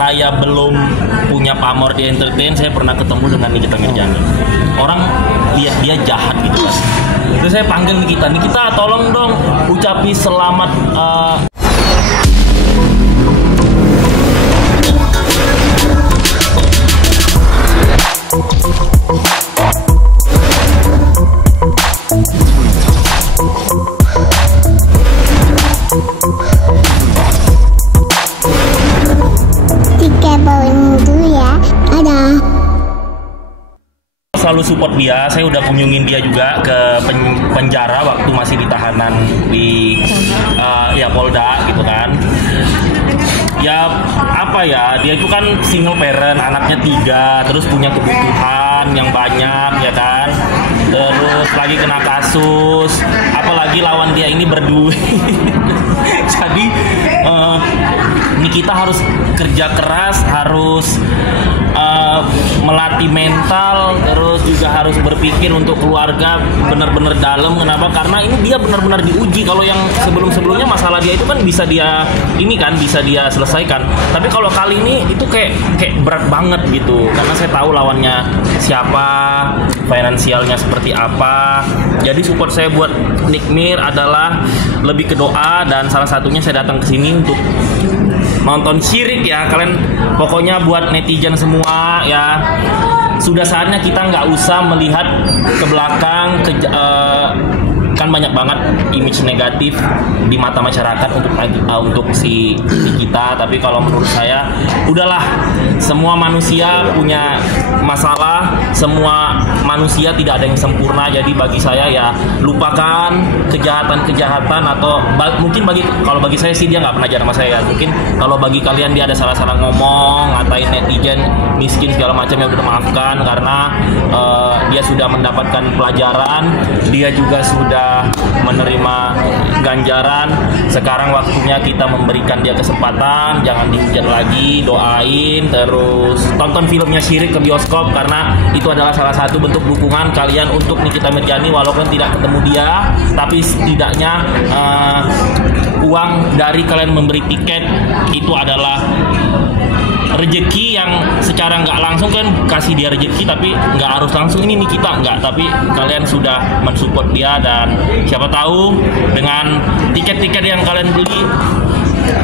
saya belum punya pamor di entertain, saya pernah ketemu dengan Nikita Mirzani. Orang lihat dia jahat gitu kan. Terus saya panggil Nikita, tolong dong ucapi selamat. Selalu support dia, saya udah kunjungin dia juga ke penjara waktu masih di tahanan di Polda gitu kan. Ya apa ya, dia itu kan single parent, anaknya 3, terus punya kebutuhan yang banyak ya kan. Terus lagi kena kasus, apalagi lawan dia ini berduit. Jadi Nikita harus kerja keras, harus melatih mental, terus juga harus berpikir untuk keluarga benar-benar dalam. Kenapa? Karena ini dia benar-benar diuji. Kalau yang sebelum-sebelumnya masalah dia itu kan bisa dia selesaikan. Tapi kalau kali ini itu kayak berat banget gitu. Karena saya tahu lawannya siapa, finansialnya seperti apa. Jadi support saya buat Nick Mir adalah lebih ke doa, dan salah satunya saya datang ke sini untuk nonton Syirik ya. Kalian pokoknya buat netizen semua ya, sudah saatnya kita nggak usah melihat ke belakang, kan banyak banget image negatif di mata masyarakat untuk si Nikita. Tapi kalau menurut saya udahlah, semua manusia punya masalah, semua manusia tidak ada yang sempurna. Jadi bagi saya ya lupakan kejahatan atau mungkin kalau bagi saya sih dia nggak pernah jahat sama saya. Mungkin kalau bagi kalian dia ada salah-salah ngomong, ngatain netizen miskin segala macam, ya udah maafkan, karena dia sudah mendapatkan pelajaran, dia juga sudah menerima ganjaran. Sekarang waktunya kita memberikan dia kesempatan, jangan dihujat lagi, doain, terus tonton filmnya Syirik ke bioskop, karena itu adalah salah satu bentuk dukungan kalian untuk Nikita Mirzani. Walaupun tidak ketemu dia, tapi setidaknya uang dari kalian memberi tiket itu adalah rezeki yang secara nggak langsung kan kasih dia rezeki, tapi nggak harus langsung ini Nikita nggak, tapi kalian sudah mensupport dia, dan siapa tahu dengan tiket-tiket yang kalian beli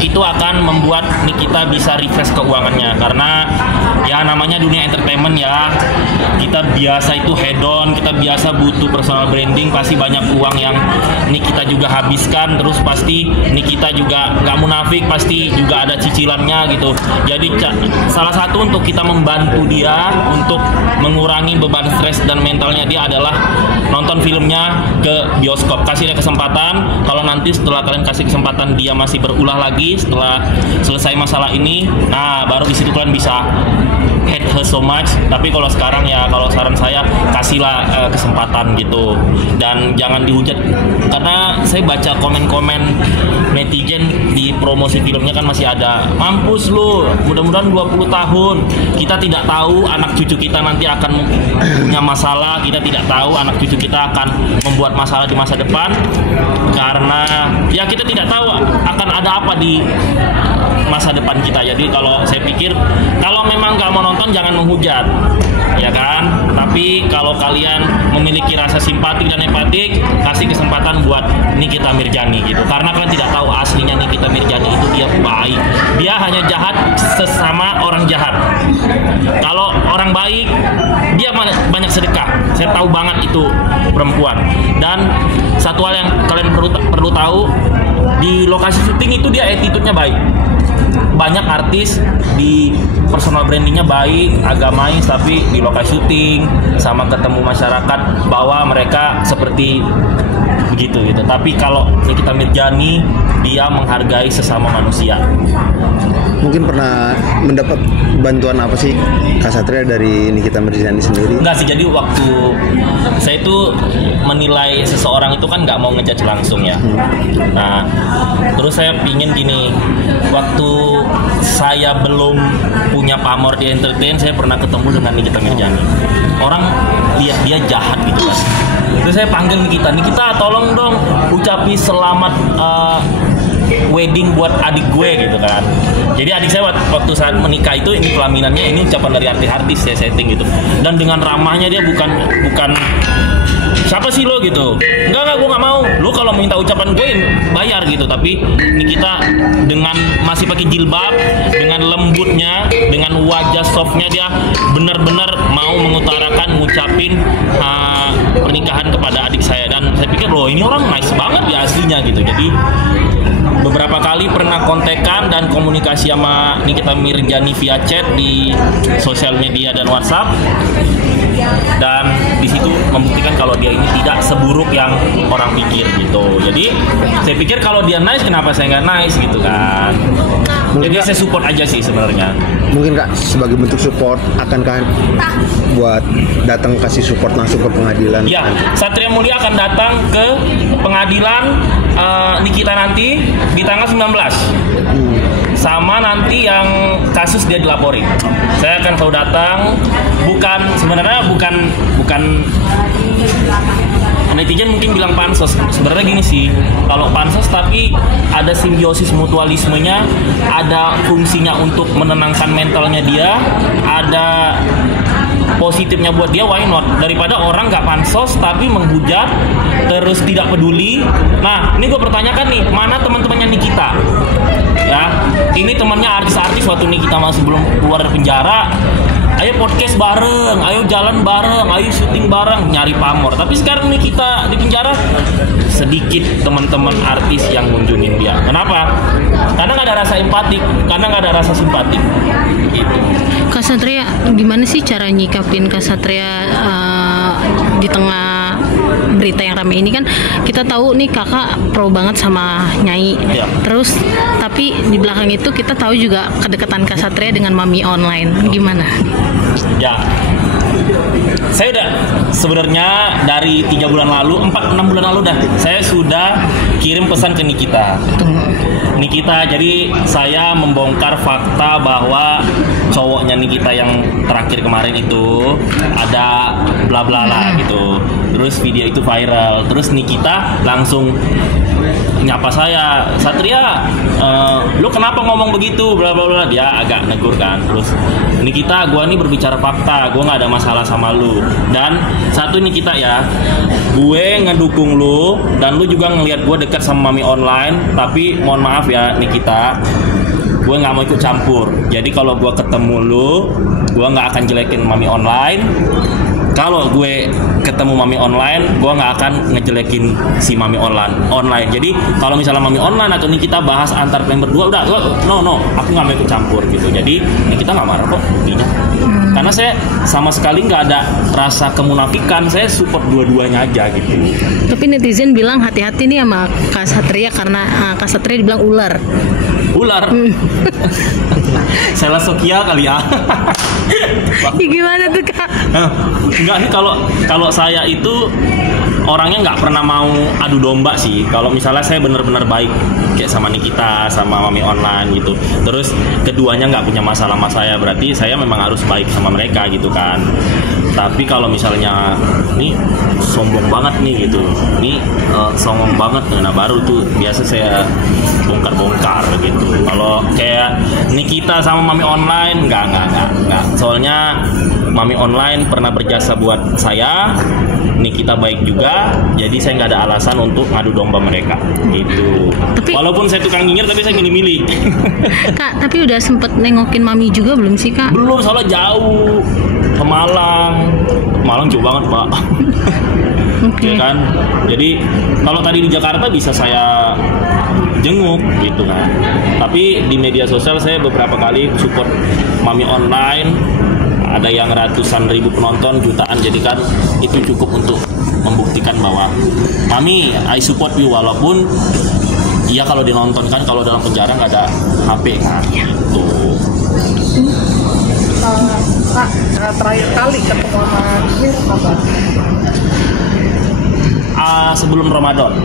itu akan membuat Nikita bisa refresh keuangannya. Karena ya namanya dunia entertainment ya, kita biasa itu hedon, kita biasa butuh personal branding, pasti banyak uang yang Nikita juga habiskan. Terus pasti Nikita juga nggak munafik, pasti juga ada cicilannya gitu. Jadi salah satu untuk kita membantu dia untuk mengurangi beban stres dan mentalnya dia adalah nonton filmnya ke bioskop. Kasih dia kesempatan. Kalau nanti setelah kalian kasih kesempatan dia masih berulah lagi setelah selesai masalah ini, nah baru di situ kalian bisa hate her so much. Tapi kalau sekarang ya, kalau saran saya kasihlah kesempatan gitu, dan jangan dihujat. Karena saya baca komen-komen netizen di promosi filmnya kan masih ada, mampus lu, mudah-mudahan 20 tahun kita tidak tahu anak cucu kita nanti akan punya masalah, kita tidak tahu anak cucu kita akan membuat masalah di masa depan, karena ya kita tidak tahu akan ada apa di masa depan kita. Jadi kalau saya pikir, kalau memang nggak mau nonton jangan menghujat, ya kan. Tapi kalau kalian memiliki rasa simpati dan empatik, kasih kesempatan buat Nikita Mirzani gitu. Karena kalian tidak tahu aslinya Nikita Mirzani itu dia baik, dia hanya jahat sesama orang jahat. Kalau orang baik, dia banyak sedekah. Saya tahu banget itu perempuan. Dan satu hal yang kalian perlu tahu, di lokasi syuting itu dia attitude-nya baik. Banyak artis di personal brandingnya baik, agamais, tapi di lokasi syuting sama ketemu masyarakat bahwa mereka seperti begitu gitu. Tapi kalau Nikita Mirzani, dia menghargai sesama manusia. Mungkin pernah mendapat bantuan apa sih Kak Satria dari Nikita Mirzani sendiri? Enggak sih, jadi waktu saya itu menilai seseorang itu kan nggak mau ngejudge langsung ya. Nah, terus saya pingin gini, waktu saya belum punya pamor di entertain, saya pernah ketemu dengan Nikita Mirzani. Orang lihat dia jahat gitu kan. Terus saya panggil Nikita, tolong dong ucapi selamat wedding buat adik gue gitu kan. Jadi adik saya waktu saat menikah itu ini pelaminannya ini ucapan dari artis-artis saya setting gitu. Dan dengan ramahnya dia bukan siapa sih lo gitu. Enggak gue nggak mau. Lo kalau minta ucapan gue bayar gitu. Tapi ini kita dengan masih pakai jilbab, dengan lembutnya, dengan wajah softnya dia benar-benar mau mengutarakan ngucapin pernikahan kepada adik saya. Dan saya pikir loh ini orang nice banget ya aslinya gitu. Jadi beberapa kali pernah kontekan dan komunikasi sama Nikita Mirzani via chat di sosial media dan WhatsApp. Dan di situ membuktikan kalau dia ini tidak seburuk yang orang pikir gitu. Jadi saya pikir kalau dia nice, kenapa saya nggak nice gitu kan? Jadi saya support aja sih sebenarnya. Mungkin Kak sebagai bentuk support akankah buat datang kasih support langsung ke pengadilan? Ya, Satria Mulia akan datang ke pengadilan Nikita nanti di tanggal 19. Sama nanti yang kasus dia dilaporin. Saya akan selalu datang. Bukan netizen mungkin bilang pansos. Sebenarnya gini sih, kalau pansos tapi ada simbiosis mutualismenya, ada fungsinya untuk menenangkan mentalnya dia, ada positifnya buat dia, why not? Daripada orang nggak pansos tapi menghujat terus tidak peduli. Nah, ini gue pertanyakan nih, mana teman-temannya Nikita? Ya, ini temannya artis-artis waktu Nikita masih belum keluar dari penjara. Ayo podcast bareng, ayo jalan bareng, ayo syuting bareng, nyari pamor. Tapi sekarang nih kita di penjara, sedikit teman-teman artis yang ngunjungin dia. Kenapa? Karena nggak ada rasa empatik, karena nggak ada rasa simpatik. Gitu. Kak Satria, gimana sih cara nyikapin Kak Satria di tengah berita yang ramai ini? Kan kita tahu nih kakak pro banget sama Nyai. Ya. Terus tapi di belakang itu kita tahu juga kedekatan Kak Satria dengan Mami Online. Gimana? Ya, saya udah sebenarnya dari 3 bulan lalu, 4-6 bulan lalu saya sudah kirim pesan ke Nikita. Nikita, jadi saya membongkar fakta bahwa cowoknya Nikita yang terakhir kemarin itu ada bla bla lah gitu. Terus video itu viral. Terus Nikita langsung nyapa saya, Satria, lu kenapa ngomong begitu, bla bla bla. Dia agak negur kan. Terus Nikita, gua nih berbicara fakta, gua nggak ada masalah sama lu. Dan satu Nikita ya, gue ngedukung lu dan lu juga ngelihat gue dekat sama Mami Online. Tapi mohon maaf ya Nikita, gue nggak mau ikut campur. Jadi kalau gue ketemu lu, gue nggak akan jelekin Mami Online. Kalau gue ketemu Mami Online, gue nggak akan ngejelekin si Mami Online. Jadi kalau misalnya Mami Online atau ini kita bahas antar member dua, udah no, aku nggak mau ikut campur gitu. Jadi ini kita nggak marah kok intinya. Karena saya sama sekali nggak ada rasa kemunafikan, saya support dua-duanya aja gitu. Tapi netizen bilang hati-hati nih sama Kak Satria karena Kak Satria dibilang ular. Salah Sokia kali ya. Ya gimana tuh Kak? Enggak sih, kalau saya itu orangnya nggak pernah mau adu domba sih. Kalau misalnya saya benar-benar baik kayak sama Nikita, sama Mami Online gitu. Terus keduanya nggak punya masalah sama saya, berarti saya memang harus baik sama mereka gitu kan. Tapi kalau misalnya ini sombong banget nih gitu, ini sombong banget, nah baru tuh biasa saya bongkar gitu. Kalau kayak Nikita sama Mami Online enggak. Soalnya Mami Online pernah berjasa buat saya, Nikita baik juga, jadi saya nggak ada alasan untuk ngadu domba mereka gitu. Walaupun saya tukang nyinyir tapi saya milih-milih. Kak, tapi udah sempet nengokin Mami juga belum sih Kak? Belum, soalnya jauh ke Malang jauh banget Pak. Okay. Ya kan, jadi kalau tadi di Jakarta bisa saya jenguk gitu kan. Tapi di media sosial saya beberapa kali support Mami Online, ada yang ratusan ribu penonton, jutaan, jadi kan itu cukup untuk membuktikan bahwa Mami, I support you, walaupun iya kalau dinonton kan, kalau dalam penjara nggak ada HP kan gitu. Pak, terakhir kali ketemu sama ini kapan? Sebelum Ramadan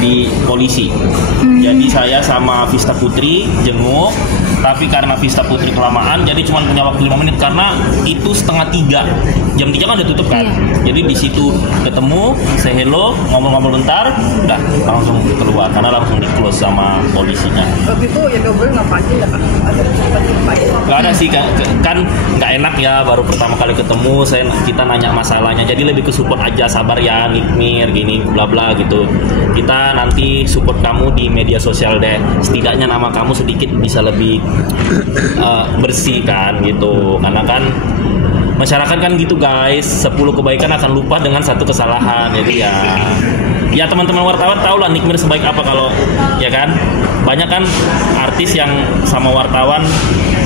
di polisi. Jadi saya sama Vista Putri jenguk, tapi karena Vista Putri kelamaan jadi cuma punya waktu 5 menit karena itu setengah 3, jam 3 kan udah tutup kan. Jadi di situ ketemu, say hello, ngobrol-ngobrol bentar, udah langsung keluar karena langsung di close sama polisinya. Waktu itu yang ngobrol ngapain ya Kak? Ada cerita-cerita ya? Gak ada sih kan nggak enak ya, baru pertama kali ketemu kita nanya masalahnya, jadi lebih ke support aja, sabar ya Nikmir gini bla bla gitu, kita nanti support kamu di media sosial deh, setidaknya nama kamu sedikit bisa lebih bersih kan gitu, karena kan masyarakat kan gitu guys, 10 kebaikan akan lupa dengan 1 kesalahan. Jadi ya teman-teman wartawan tahu lah Nikmir sebaik apa kalau ya kan, banyak kan artis yang sama wartawan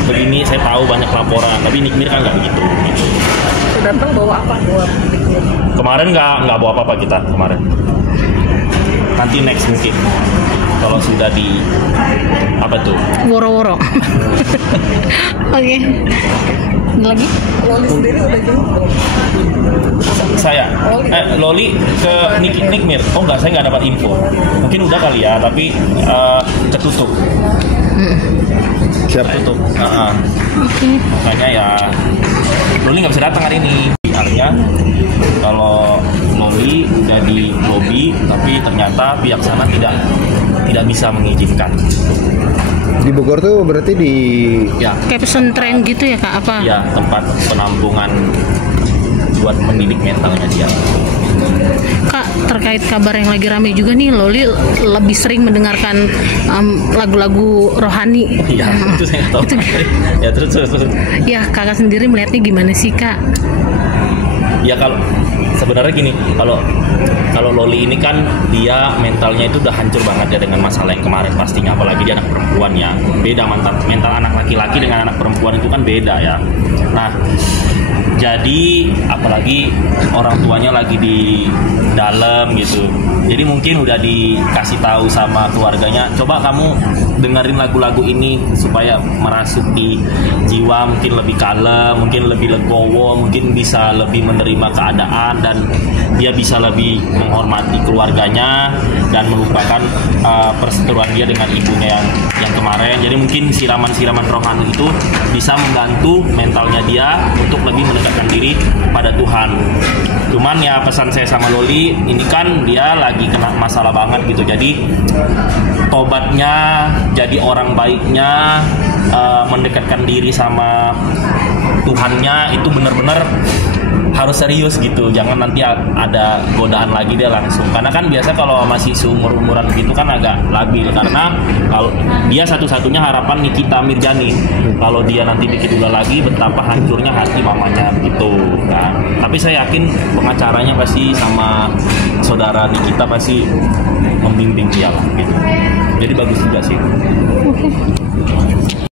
begini, saya tahu banyak laporan, tapi Nikmir kan nggak begitu gitu. Datang bawa apa? Bawa Nikmir. Kemarin nggak bawa apa-apa kita kemarin, nanti next mungkin kalau sudah di apa tuh Woro-woro. Oke. Lagi? Loli sendiri udah jauh belum? saya Loli ke Nikmir. Oh enggak, saya nggak dapat info, mungkin udah kali ya, tapi ketutup. Siap. Tutup. Makanya ya Loli nggak bisa datang hari ini. Artinya kalau Loli udah di lobby, tapi ternyata pihak sana tidak bisa mengizinkan. Di Bogor tuh berarti di Ya, Kayak pesantren gitu ya Kak? Apa? ya tempat penampungan buat mendidik mentalnya dia. Kak, terkait kabar yang lagi rame juga nih, Loli lebih sering mendengarkan lagu-lagu rohani. Iya, itu saya nggak tahu. Ya terus. Ya, Kakak sendiri melihatnya gimana sih Kak? Ya kalau sebenarnya gini, kalau Loli ini kan dia mentalnya itu udah hancur banget ya dengan masalah yang kemarin pastinya, apalagi dia anak perempuan ya. Beda mental anak laki-laki dengan anak perempuan itu kan beda ya. Nah, jadi apalagi orang tuanya lagi di dalam gitu. Jadi mungkin udah dikasih tahu sama keluarganya, coba kamu dengerin lagu-lagu ini supaya merasuk di jiwa, mungkin lebih kalem, mungkin lebih legowo, mungkin bisa lebih menerima keadaan, dan dia bisa lebih menghormati keluarganya dan melupakan perseteruan dia dengan ibunya yang kemarin. Jadi mungkin siraman-siraman rohani itu bisa membantu mentalnya dia untuk lebih mendekatkan diri pada Tuhan. Cuman ya pesan saya sama Loli, ini kan dia lagi kena masalah banget gitu. Jadi tobatnya, jadi orang baiknya, mendekatkan diri sama Tuhannya itu benar-benar harus serius gitu. Jangan nanti ada godaan lagi dia langsung. Karena kan biasa kalau masih seumur-umuran gitu kan agak labil. Karena kalau dia satu-satunya harapan Nikita Mirjani. Kalau dia nanti bikin ulah lagi, betapa hancurnya hati mamanya gitu kan. Tapi saya yakin pengacaranya pasti sama saudara Nikita pasti membimbing dia lah gitu. Jadi bagus juga sih.